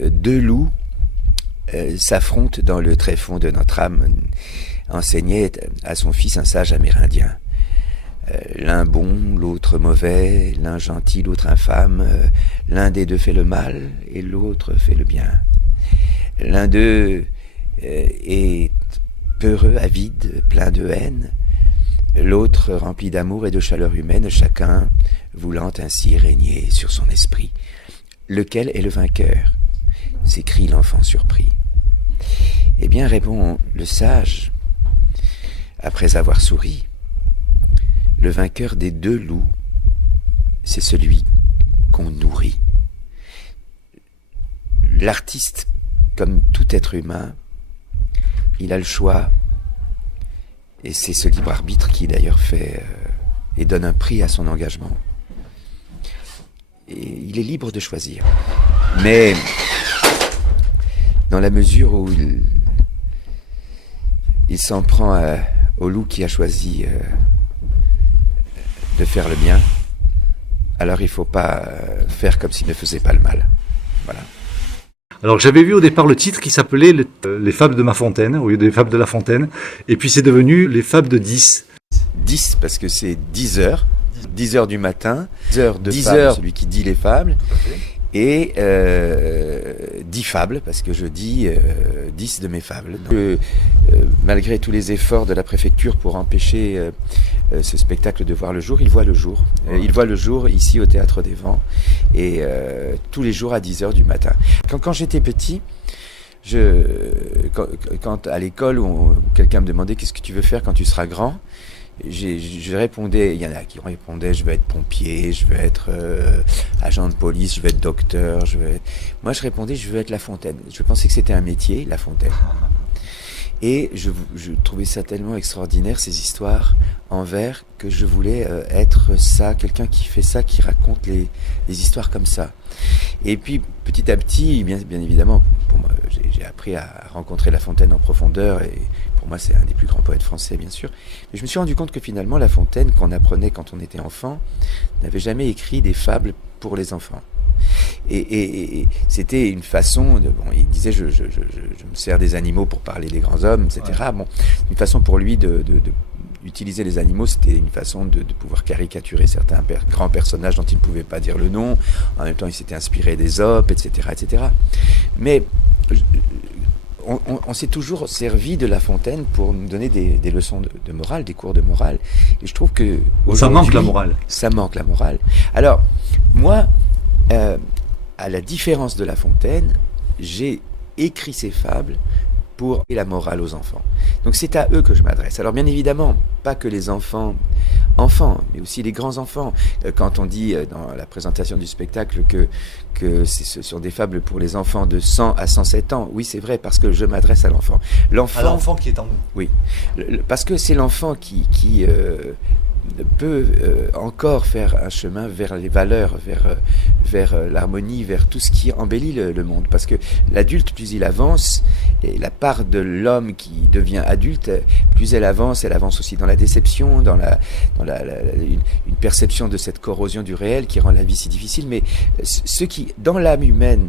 Deux loups s'affrontent dans le tréfonds de notre âme, enseignait à son fils un sage amérindien. L'un bon, l'autre mauvais, l'un gentil, l'autre infâme, l'un des deux fait le mal et l'autre fait le bien. L'un d'eux est peureux, avide, plein de haine, l'autre rempli d'amour et de chaleur humaine, chacun voulant ainsi régner sur son esprit. Lequel est le vainqueur ? S'écrie l'enfant surpris. Eh bien, répond le sage, après avoir souri, le vainqueur des deux loups, c'est celui qu'on nourrit. L'artiste, comme tout être humain, il a le choix, et c'est ce libre arbitre qui d'ailleurs fait et donne un prix à son engagement. Et il est libre de choisir. Mais dans la mesure où il s'en prend au loup qui a choisi de faire le bien, alors il ne faut pas faire comme s'il ne faisait pas le mal. Voilà. Alors j'avais vu au départ le titre qui s'appelait Les Fables de Ma Fontaine, au lieu des Fables de La Fontaine, et puis c'est devenu Les Fables de 10. 10 parce que c'est 10 heures, 10 heures du matin, 10 heures de fable, celui qui dit les fables, et 10 fables, parce que je dis 10 de mes fables. Donc, malgré tous les efforts de la préfecture pour empêcher ce spectacle de voir le jour, il voit le jour. Il voit le jour ici au Théâtre des Vents, et tous les jours à 10 heures du matin. Quand j'étais petit, quand à l'école, quelqu'un me demandait « Qu'est-ce que tu veux faire quand tu seras grand ?» Je répondais, il y en a qui répondaient, je veux être pompier, je veux être agent de police, je veux être docteur, Moi je répondais, je veux être La Fontaine. Je pensais que c'était un métier, La Fontaine. Et je trouvais ça tellement extraordinaire, ces histoires en vers, que je voulais être ça, quelqu'un qui fait ça, qui raconte les histoires comme ça. Et puis petit à petit, bien évidemment, pour moi, j'ai appris à rencontrer La Fontaine en profondeur, et pour moi c'est un des plus grands poètes français bien sûr. Mais je me suis rendu compte que finalement La Fontaine, qu'on apprenait quand on était enfant, n'avait jamais écrit des fables pour les enfants. Et c'était une façon de, il disait je me sers des animaux pour parler des grands hommes, etc. Ouais. Bon, une façon pour lui d'utiliser les animaux, c'était une façon de pouvoir caricaturer certains grands personnages dont il ne pouvait pas dire le nom. En même temps, il s'était inspiré d'Ésope, etc., etc. Mais on s'est toujours servi de La Fontaine pour nous donner des leçons de morale, des cours de morale. Et je trouve que ça manque la morale. Ça manque la morale. Alors, moi, à la différence de La Fontaine, j'ai écrit ces fables pour la morale aux enfants. Donc c'est à eux que je m'adresse. Alors bien évidemment, pas que les enfants, mais aussi les grands enfants. Quand on dit dans la présentation du spectacle que ce sont des fables pour les enfants de 100 à 107 ans, oui c'est vrai, parce que je m'adresse à l'enfant. À l'enfant qui est en nous. Oui, parce que c'est l'enfant qui peut encore faire un chemin vers les valeurs, vers l'harmonie, vers tout ce qui embellit le monde. Parce que l'adulte, plus il avance, et la part de l'homme qui devient adulte, plus elle avance aussi dans la déception, dans une perception de cette corrosion du réel qui rend la vie si difficile. Mais ceux qui, dans l'âme humaine,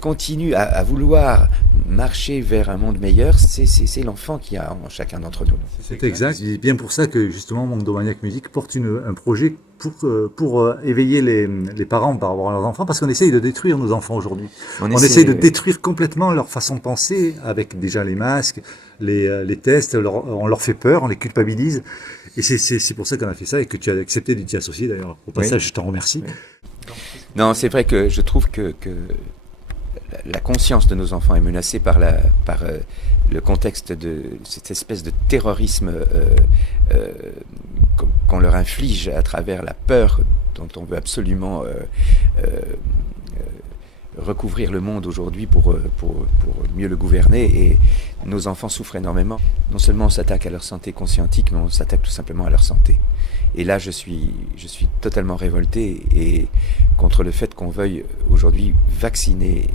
continue à vouloir marcher vers un monde meilleur, c'est l'enfant qui a en chacun d'entre nous. C'est exact. C'est bien pour ça que justement Monomaniac Musique porte un projet pour éveiller les parents par rapport à leurs enfants, parce qu'on essaye de détruire nos enfants aujourd'hui. On essaye de détruire complètement leur façon de penser, avec déjà les masques, les tests, on leur fait peur, on les culpabilise. Et c'est pour ça qu'on a fait ça, et que tu as accepté de t'y associer d'ailleurs. Au passage, je t'en remercie. Oui. Non, c'est vrai que je trouve que la conscience de nos enfants est menacée par le contexte de cette espèce de terrorisme qu'on leur inflige à travers la peur dont on veut absolument recouvrir le monde aujourd'hui pour mieux le gouverner, et nos enfants souffrent énormément. Non seulement on s'attaque à leur santé conscientique, mais on s'attaque tout simplement à leur santé. Et là, je suis totalement révolté et contre le fait qu'on veuille aujourd'hui vacciner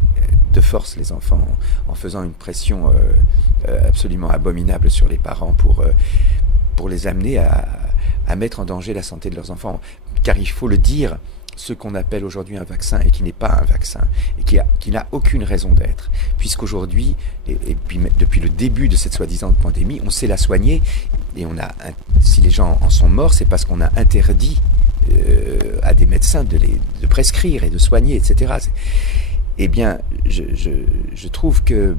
de force les enfants en faisant une pression absolument abominable sur les parents pour les amener à mettre en danger la santé de leurs enfants. Car il faut le dire, ce qu'on appelle aujourd'hui un vaccin et qui n'est pas un vaccin et qui n'a aucune raison d'être, puisqu'aujourd'hui, et puis depuis le début de cette soi-disant pandémie, on sait la soigner et si les gens en sont morts, c'est parce qu'on a interdit à des médecins de prescrire et de soigner, etc. Eh bien, je trouve que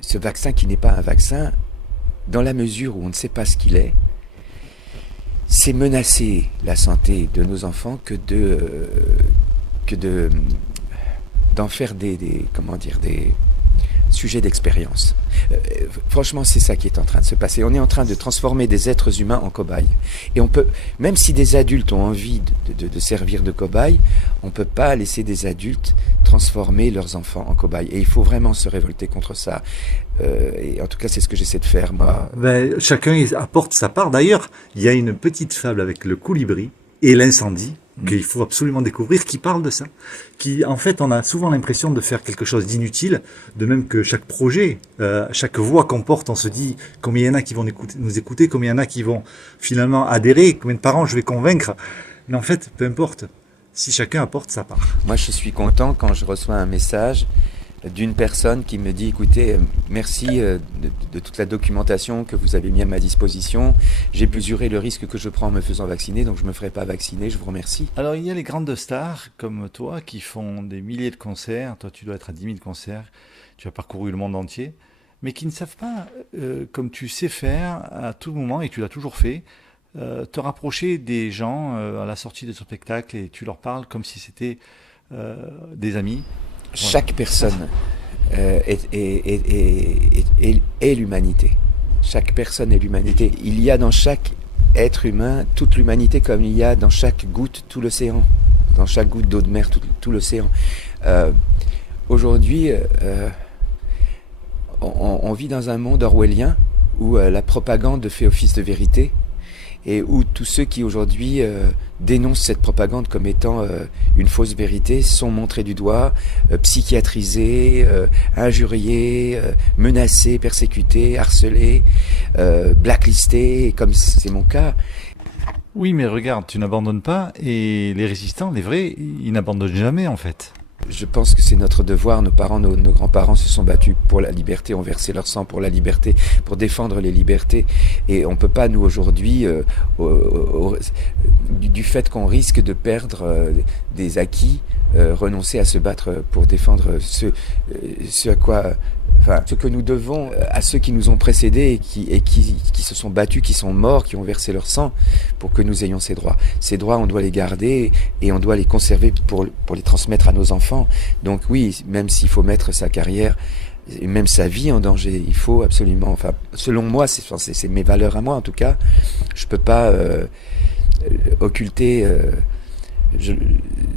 ce vaccin qui n'est pas un vaccin, dans la mesure où on ne sait pas ce qu'il est, c'est menacer la santé de nos enfants que d'en faire des sujets d'expérience. Franchement, c'est ça qui est en train de se passer. On est en train de transformer des êtres humains en cobayes. Et on peut, même si des adultes ont envie de servir de cobayes, on ne peut pas laisser des adultes transformer leurs enfants en cobayes. Et il faut vraiment se révolter contre ça. Et en tout cas, c'est ce que j'essaie de faire, moi. Chacun apporte sa part. D'ailleurs, il y a une petite fable avec le colibri et l'incendie qu'il faut absolument découvrir, qui parle de ça. En fait, on a souvent l'impression de faire quelque chose d'inutile, de même que chaque projet, chaque voix qu'on porte, on se dit combien il y en a qui vont nous écouter, combien il y en a qui vont finalement adhérer, combien de parents je vais convaincre. Mais en fait, peu importe, si chacun apporte sa part. Moi, je suis content quand je reçois un message d'une personne qui me dit, écoutez, merci de toute la documentation que vous avez mis à ma disposition. J'ai mesuré le risque que je prends en me faisant vacciner, donc je ne me ferai pas vacciner, je vous remercie. Alors, il y a les grandes stars comme toi qui font des milliers de concerts. Toi, tu dois être à 10 000 concerts. Tu as parcouru le monde entier. Mais qui ne savent pas, comme tu sais faire à tout moment, et tu l'as toujours fait, te rapprocher des gens à la sortie de ton spectacle et tu leur parles comme si c'était des amis. Chaque personne est l'humanité. Chaque personne est l'humanité. Il y a dans chaque être humain toute l'humanité, comme il y a dans chaque goutte tout l'océan. Dans chaque goutte d'eau de mer tout l'océan. Aujourd'hui, on vit dans un monde orwellien où la propagande fait office de vérité et où tous ceux qui aujourd'hui dénoncent cette propagande comme étant une fausse vérité sont montrés du doigt, psychiatrisés, injuriés, menacés, persécutés, harcelés, blacklistés, comme c'est mon cas. Oui, mais regarde, tu n'abandonnes pas et les résistants, les vrais, ils n'abandonnent jamais en fait. Je pense que c'est notre devoir. Nos parents, nos grands-parents se sont battus pour la liberté, ont versé leur sang pour la liberté, pour défendre les libertés. Et on ne peut pas, nous, aujourd'hui, du fait qu'on risque de perdre des acquis, renoncer à se battre pour défendre ce que nous devons à ceux qui nous ont précédés et qui se sont battus, qui sont morts, qui ont versé leur sang pour que nous ayons ces droits. Ces droits, on doit les garder et on doit les conserver pour les transmettre à nos enfants. Donc oui, même s'il faut mettre sa carrière et même sa vie en danger, il faut absolument, selon moi, c'est mes valeurs à moi en tout cas, je peux pas occulter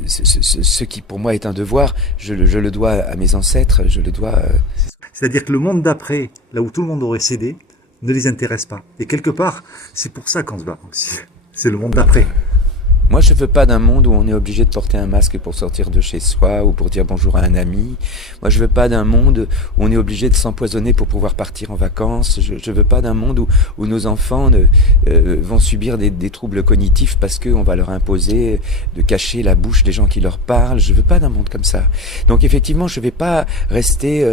ce qui pour moi est un devoir. Je le dois à mes ancêtres, je le dois... C'est-à-dire que le monde d'après, là où tout le monde aurait cédé, ne les intéresse pas. Et quelque part, c'est pour ça qu'on se bat aussi. C'est le monde d'après. Moi, je ne veux pas d'un monde où on est obligé de porter un masque pour sortir de chez soi ou pour dire bonjour à un ami. Moi, je ne veux pas d'un monde où on est obligé de s'empoisonner pour pouvoir partir en vacances. Je ne veux pas d'un monde où nos enfants vont subir des troubles cognitifs parce qu'on va leur imposer de cacher la bouche des gens qui leur parlent. Je ne veux pas d'un monde comme ça. Donc, effectivement, je ne vais pas rester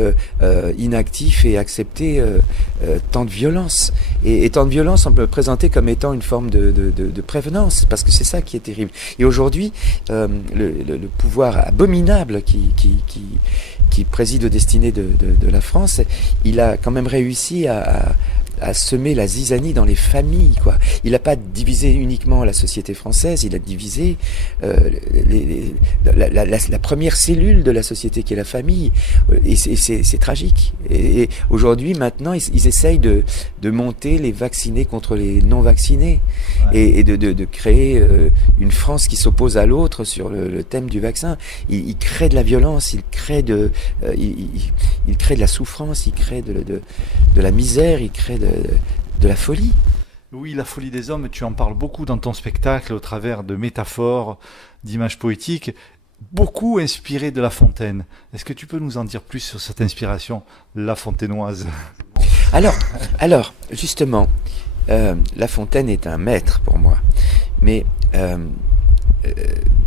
inactif et accepter tant de violence. Et tant de violence, on peut le présenter comme étant une forme de prévenance, parce que c'est ça qui est terrible. Et aujourd'hui, le pouvoir abominable qui préside aux destinées de la France, il a quand même réussi à semer la zizanie dans les familles, quoi. Il n'a pas divisé uniquement la société française, il a divisé la première cellule de la société qui est la famille. Et c'est tragique. Et aujourd'hui, maintenant, ils essayent de monter les vaccinés contre les non-vaccinés. Ouais. Et de créer une France qui s'oppose à l'autre sur le thème du vaccin. Ils créent de la violence, ils créent de la souffrance, ils créent de la misère, ils créent de la folie. Oui, la folie des hommes, tu en parles beaucoup dans ton spectacle au travers de métaphores, d'images poétiques, beaucoup inspirées de La Fontaine. Est-ce que tu peux nous en dire plus sur cette inspiration lafontainoise ? Alors, justement, La Fontaine est un maître pour moi. Mais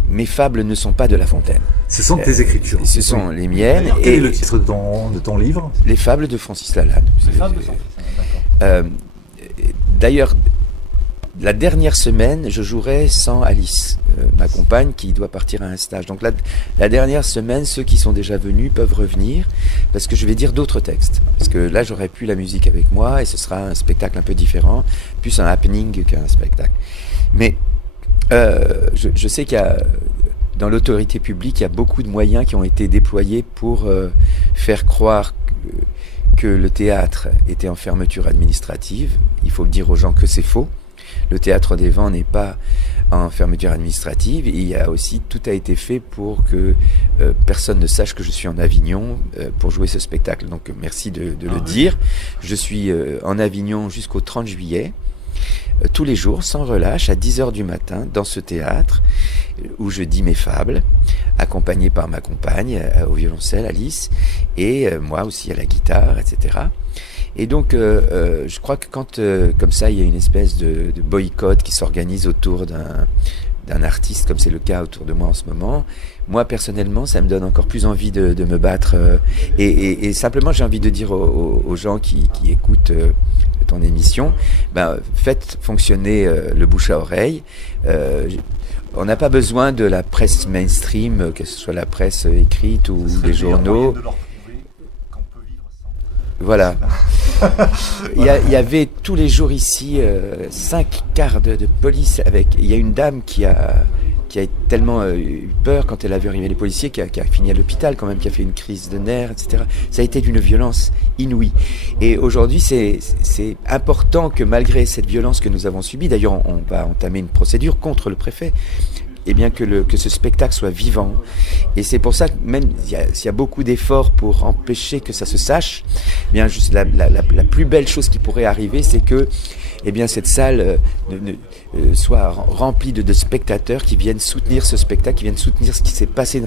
mes fables ne sont pas de La Fontaine. Ce sont tes écritures. Ce sont les miennes. Quel est le titre de ton livre ? Les fables de Francis Lalanne. Les fables de Francis Lalanne, d'accord. D'ailleurs, la dernière semaine, je jouerai sans Alice, ma compagne, qui doit partir à un stage. Donc la dernière semaine, ceux qui sont déjà venus peuvent revenir, parce que je vais dire d'autres textes. Parce que là, j'aurai plus la musique avec moi, et ce sera un spectacle un peu différent, plus un happening qu'un spectacle. Mais je sais qu'il y a, dans l'autorité publique, il y a beaucoup de moyens qui ont été déployés pour faire croire que le théâtre était en fermeture administrative. Il faut dire aux gens que c'est faux. Le Théâtre des Vents n'est pas en fermeture administrative. Il y a aussi, tout a été fait pour que personne ne sache que je suis en Avignon pour jouer ce spectacle. Donc merci de le dire. Je suis en Avignon jusqu'au 30 juillet. Tous les jours, sans relâche, à 10h du matin, dans ce théâtre, où je dis mes fables, accompagné par ma compagne au violoncelle, Alice, et moi aussi à la guitare, etc. Et donc, je crois que quand, comme ça, il y a une espèce de boycott qui s'organise autour d'un artiste, comme c'est le cas autour de moi en ce moment, moi, personnellement, ça me donne encore plus envie de me battre. Et simplement, j'ai envie de dire aux gens qui écoutent ton émission, faites fonctionner le bouche à oreille. On n'a pas besoin de la presse mainstream, que ce soit la presse écrite ou des journaux. Voilà. Il y avait tous les jours ici 5 quarts de police avec. Il y a une dame qui a tellement eu peur quand elle a vu arriver les policiers, qui a fini à l'hôpital quand même, qui a fait une crise de nerfs, etc. Ça a été d'une violence inouïe. Et aujourd'hui, c'est important que malgré cette violence que nous avons subie, d'ailleurs on va entamer une procédure contre le préfet, et bien que ce spectacle soit vivant. Et c'est pour ça que même s'il y a beaucoup d'efforts pour empêcher que ça se sache, bien juste la plus belle chose qui pourrait arriver, c'est que cette salle soit remplie de spectateurs qui viennent soutenir ce spectacle, qui viennent soutenir ce qui s'est passé,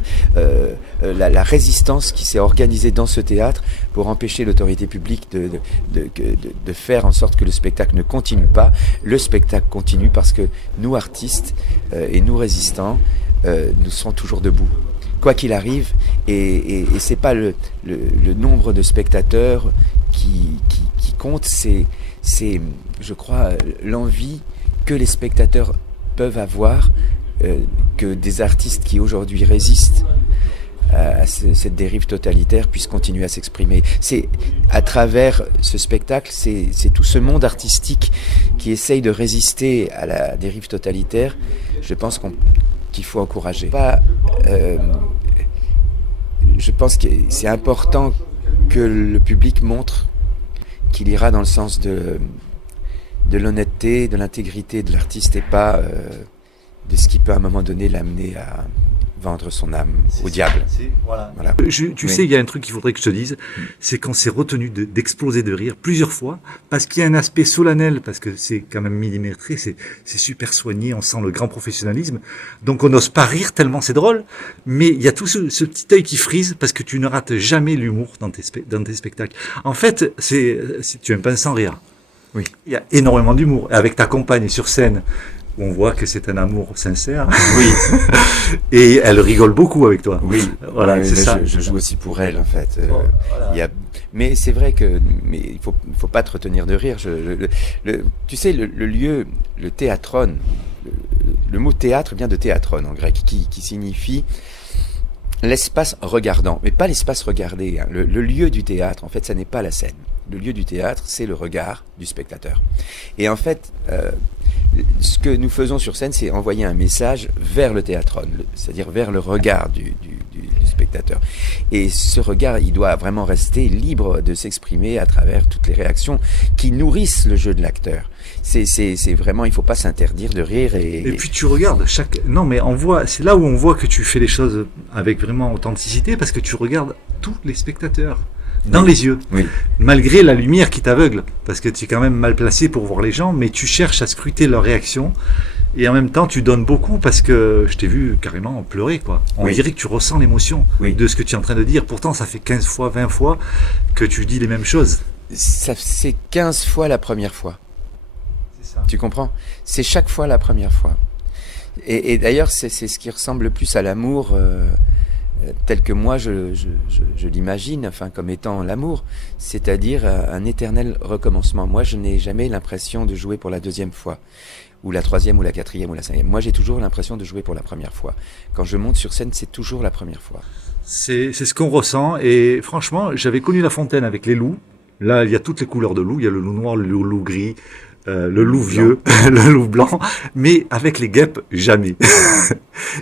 la résistance qui s'est organisée dans ce théâtre pour empêcher l'autorité publique de faire en sorte que le spectacle ne continue pas. Le spectacle continue parce que nous, artistes et nous, résistants, nous serons toujours debout. Quoi qu'il arrive, et c'est pas le nombre de spectateurs qui compte, c'est, je crois, l'envie que les spectateurs peuvent avoir que des artistes qui aujourd'hui résistent à cette dérive totalitaire puissent continuer à s'exprimer. C'est à travers ce spectacle, c'est tout ce monde artistique qui essaye de résister à la dérive totalitaire. Je pense qu'il faut encourager. Je pense que c'est important que le public montre qu'il ira dans le sens de l'honnêteté, de l'intégrité de l'artiste et pas de ce qui peut à un moment donné l'amener à vendre son âme au diable. Voilà. Tu sais, il y a un truc qu'il faudrait que je te dise, c'est qu'on s'est retenu d'exploser de rire plusieurs fois, parce qu'il y a un aspect solennel, parce que c'est quand même millimétré, c'est super soigné, on sent le grand professionnalisme, donc on n'ose pas rire tellement c'est drôle, mais il y a tout ce petit œil qui frise, parce que tu ne rates jamais l'humour dans tes spectacles. En fait, tu aimes pas sans rire. Oui. Il y a énormément d'humour. Et avec ta compagne sur scène, on voit que c'est un amour sincère. Oui. Et elle rigole beaucoup avec toi. Oui. Voilà, oui, c'est ça. Je joue aussi pour elle, en fait. Voilà. Mais c'est vrai que, il faut pas te retenir de rire. Tu sais, le lieu, le théâtron, le mot théâtre vient de théatron en grec, qui signifie l'espace regardant, mais pas l'espace regardé. Hein. Le lieu du théâtre, en fait, ça n'est pas la scène. Le lieu du théâtre, c'est le regard du spectateur. Et en fait, ce que nous faisons sur scène, c'est envoyer un message vers le théâtron, c'est-à-dire vers le regard du spectateur. Et ce regard, il doit vraiment rester libre de s'exprimer à travers toutes les réactions qui nourrissent le jeu de l'acteur. C'est vraiment, il faut pas s'interdire de rire. Et puis tu regardes Non, mais c'est là où on voit que tu fais les choses avec vraiment authenticité, parce que tu regardes tous les spectateurs. Dans les yeux, malgré la lumière qui t'aveugle, parce que tu es quand même mal placé pour voir les gens, mais tu cherches à scruter leurs réactions, et en même temps tu donnes beaucoup, parce que je t'ai vu carrément pleurer, quoi. On dirait que tu ressens l'émotion de ce que tu es en train de dire, pourtant ça fait 15 fois, 20 fois que tu dis les mêmes choses. C'est 15 fois la première fois. C'est ça. Tu comprends ? C'est chaque fois la première fois. Et d'ailleurs, c'est ce qui ressemble le plus à l'amour tel que moi je l'imagine, enfin comme étant l'amour, c'est-à-dire un éternel recommencement. Moi, je n'ai jamais l'impression de jouer pour la deuxième fois, ou la troisième, ou la quatrième, ou la cinquième. Moi, j'ai toujours l'impression de jouer pour la première fois. Quand je monte sur scène, c'est toujours la première fois. C'est ce qu'on ressent. Et franchement, j'avais connu La Fontaine avec les loups. Là, il y a toutes les couleurs de loup. Il y a le loup noir, le loup gris, le loup vieux, le loup blanc. Mais avec les guêpes, jamais.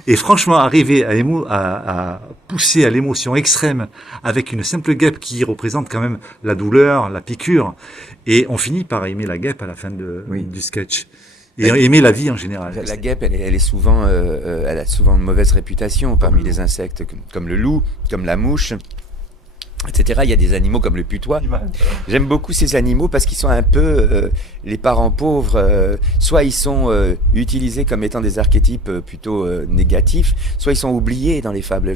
Et franchement, arriver à pousser à l'émotion extrême avec une simple guêpe qui représente quand même la douleur, la piqûre. Et on finit par aimer la guêpe à la fin du sketch. Et aimer la vie en général. La guêpe, elle est souvent, elle a souvent une mauvaise réputation parmi les insectes, comme le loup, comme la mouche, etc. Il y a des animaux comme le putois. J'aime beaucoup ces animaux parce qu'ils sont un peu les parents pauvres. Soit ils sont utilisés comme étant des archétypes plutôt négatifs, soit ils sont oubliés dans les fables.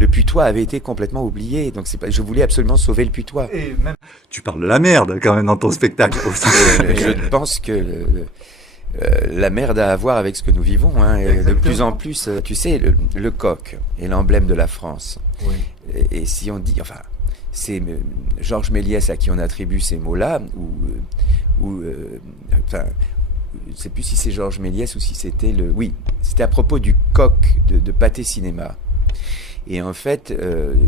Le putois avait été complètement oublié, donc je voulais absolument sauver le putois. Et même, tu parles de la merde quand même dans ton spectacle. Je pense que la merde à voir avec ce que nous vivons, hein, de plus en plus. Tu sais, le coq est l'emblème de la France. Oui. Et si on dit, enfin, c'est Georges Méliès à qui on attribue ces mots-là, enfin, je ne sais plus si c'est Georges Méliès ou si c'était oui, c'était à propos du coq de Pathé Cinéma. Et en fait,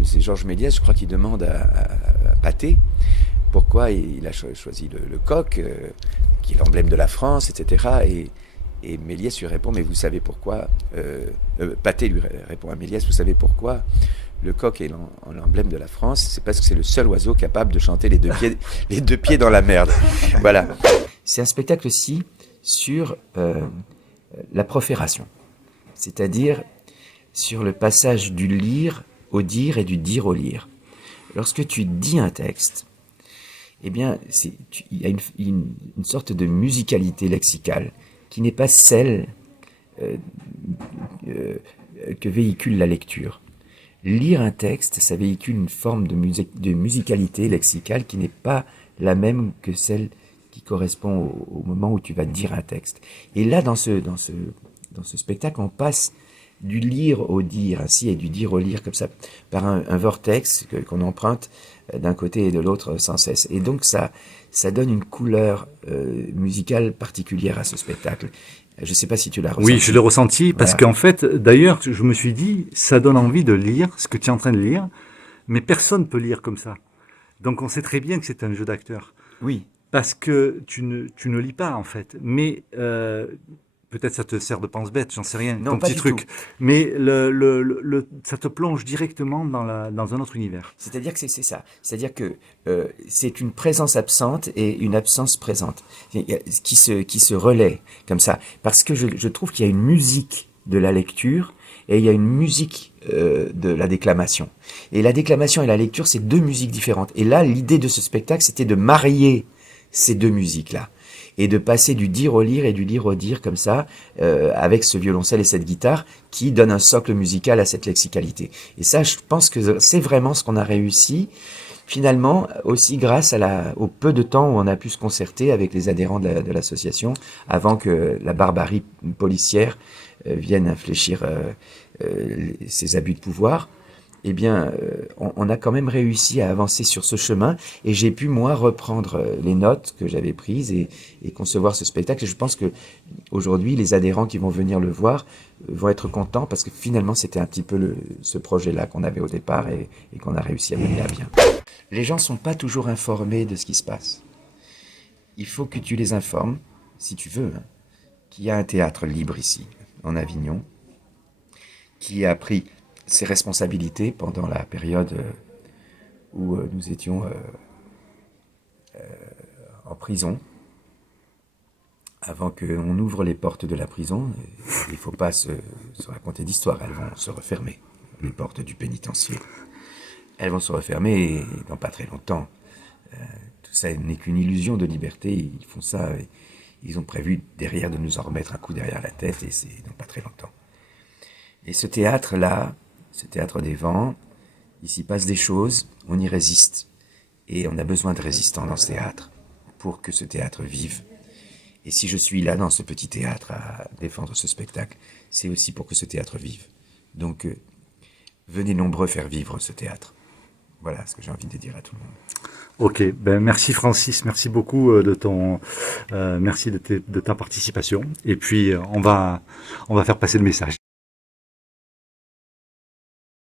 c'est Georges Méliès, je crois, qui demande à Pathé pourquoi il a choisi le coq, qui est l'emblème de la France, etc. Et Méliès lui répond, mais vous savez pourquoi Pathé lui répond à Méliès, vous savez pourquoi le coq est l'emblème de la France? C'est parce que c'est le seul oiseau capable de chanter les deux pieds dans la merde. Voilà. C'est un spectacle aussi sur la profération, c'est-à-dire sur le passage du lire au dire et du dire au lire. Lorsque tu dis un texte, eh bien, il y a une sorte de musicalité lexicale qui n'est pas celle que véhicule la lecture. Lire un texte, ça véhicule une forme de musicalité lexicale qui n'est pas la même que celle qui correspond au moment où tu vas dire un texte. Et là, dans ce spectacle, on passe du lire au dire, ainsi, et du dire au lire, comme ça, par un vortex qu'on emprunte d'un côté et de l'autre sans cesse. Et donc ça donne une couleur musicale particulière à ce spectacle. Je ne sais pas si tu l'as ressenti. Oui, je l'ai ressenti, parce qu'en fait, d'ailleurs, je me suis dit, ça donne envie de lire ce que tu es en train de lire, mais personne ne peut lire comme ça. Donc on sait très bien que c'est un jeu d'acteur. Oui. Parce que tu ne lis pas, en fait. Mais peut-être ça te sert de pense-bête, j'en sais rien, non, ton pas petit du truc. Tout. Mais ça te plonge directement dans un autre univers. C'est-à-dire que c'est ça. C'est-à-dire que c'est une présence absente et une absence présente qui se relaient comme ça. Parce que je trouve qu'il y a une musique de la lecture et il y a une musique de la déclamation. Et la déclamation et la lecture, c'est deux musiques différentes. Et là, l'idée de ce spectacle, c'était de marier ces deux musiques-là. Et de passer du dire au lire et du lire au dire comme ça, avec ce violoncelle et cette guitare qui donne un socle musical à cette lexicalité. Et ça, je pense que c'est vraiment ce qu'on a réussi, finalement, aussi grâce au peu de temps où on a pu se concerter avec les adhérents de l'association, avant que la barbarie policière vienne infléchir ces abus de pouvoir. Eh bien, on a quand même réussi à avancer sur ce chemin et j'ai pu, moi, reprendre les notes que j'avais prises et concevoir ce spectacle. Et je pense que aujourd'hui, les adhérents qui vont venir le voir vont être contents parce que finalement, c'était un petit peu ce projet-là qu'on avait au départ et qu'on a réussi à mener à bien. Les gens ne sont pas toujours informés de ce qui se passe. Il faut que tu les informes, si tu veux, hein, qu'il y a un théâtre libre ici, en Avignon, qui a pris ses responsabilités pendant la période où nous étions en prison. Avant qu'on ouvre les portes de la prison, il ne faut pas se raconter d'histoire, elles vont se refermer, les portes du pénitencier. Elles vont se refermer dans pas très longtemps. Tout ça n'est qu'une illusion de liberté, ils font ça, ils ont prévu derrière de nous en remettre un coup derrière la tête et c'est dans pas très longtemps. Et ce théâtre-là, ce théâtre des vents, il s'y passe des choses, on y résiste. Et on a besoin de résistants dans ce théâtre pour que ce théâtre vive. Et si je suis là dans ce petit théâtre à défendre ce spectacle, c'est aussi pour que ce théâtre vive. Donc, venez nombreux faire vivre ce théâtre. Voilà ce que j'ai envie de dire à tout le monde. Ok, ben merci Francis, merci beaucoup merci de ta participation. Et puis on va faire passer le message.